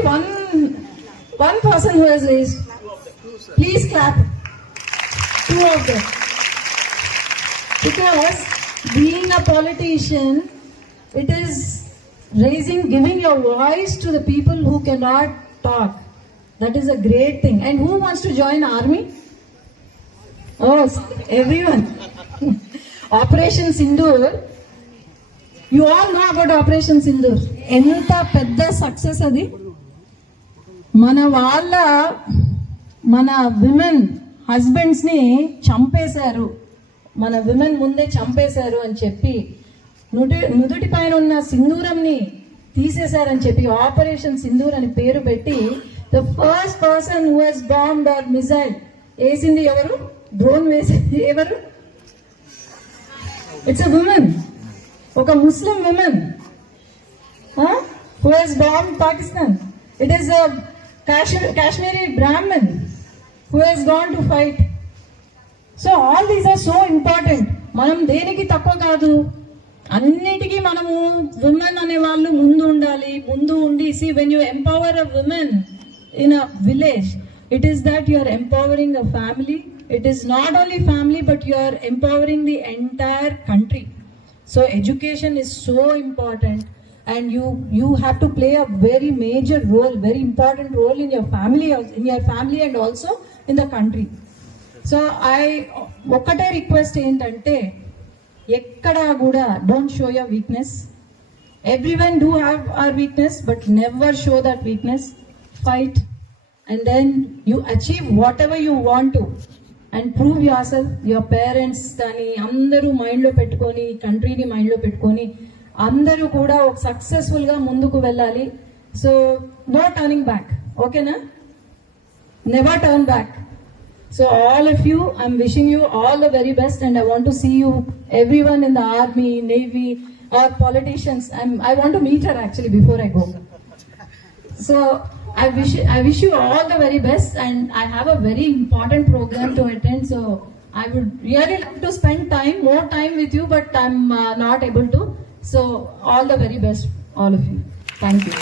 One person who has raised. Please clap. Two of them. Because being a politician, it is giving your voice to the people who cannot talk. That is a great thing. And who wants to join army? Oh, everyone. Operation Sindoor. You all know about Operation Sindoor. Enta pedda success adi. Mana women husbands ni చంపేశారు, మన women ముందే చంపేశారు అని చెప్పి నుదుటి పైన ఉన్న సింధూరంని తీసేశారని చెప్పి ఆపరేషన్ సింధూర్ అని పేరు పెట్టి the first person who has bombed or missile వేసింది ఎవరు? డ్రోన్ వేసింది ఎవరు? ఇట్స్ ఎ ఉమెన్, ఒక Muslim woman who has bombed Pakistan. It is a Kashmiri Brahmin who has gone to fight. So all these are so important. మనం దేనికి తక్కువ కాదు, అన్నిటికీ మనము ఉమెన్ అనే వాళ్ళు ముందు ఉండాలి. ముందు ఉండి see when you empower a woman in a village, it is that you are empowering a family. It is not only family but you are empowering the entire country. So education is so important. And you have to play a very major role, very important role in your family and also in the country. So ఒక్కటే request ఏంటంటే ఎక్కడా కూడా don't show your weakness. Everyone do have our weakness but never show that weakness. Fight and then you achieve whatever you want to and prove yourself. Your parents కానీ అందరూ మైండ్లో పెట్టుకొని, కంట్రీని మైండ్లో పెట్టుకొని అందరూ కూడా ఒక సక్సెస్ఫుల్ గా ముందుకు వెళ్ళాలి. సో నో టర్నింగ్ బ్యాక్, ఓకేనా? Never turn back. So all of you, I'm wishing you all the very best and I want to see you everyone in the army, navy or politicians. I want to meet her actually before I go. So I wish you all the very best and I have a very important program to attend. So I would really like to spend more time with you but I'm not able to. So all the very best, all of you. Thank you.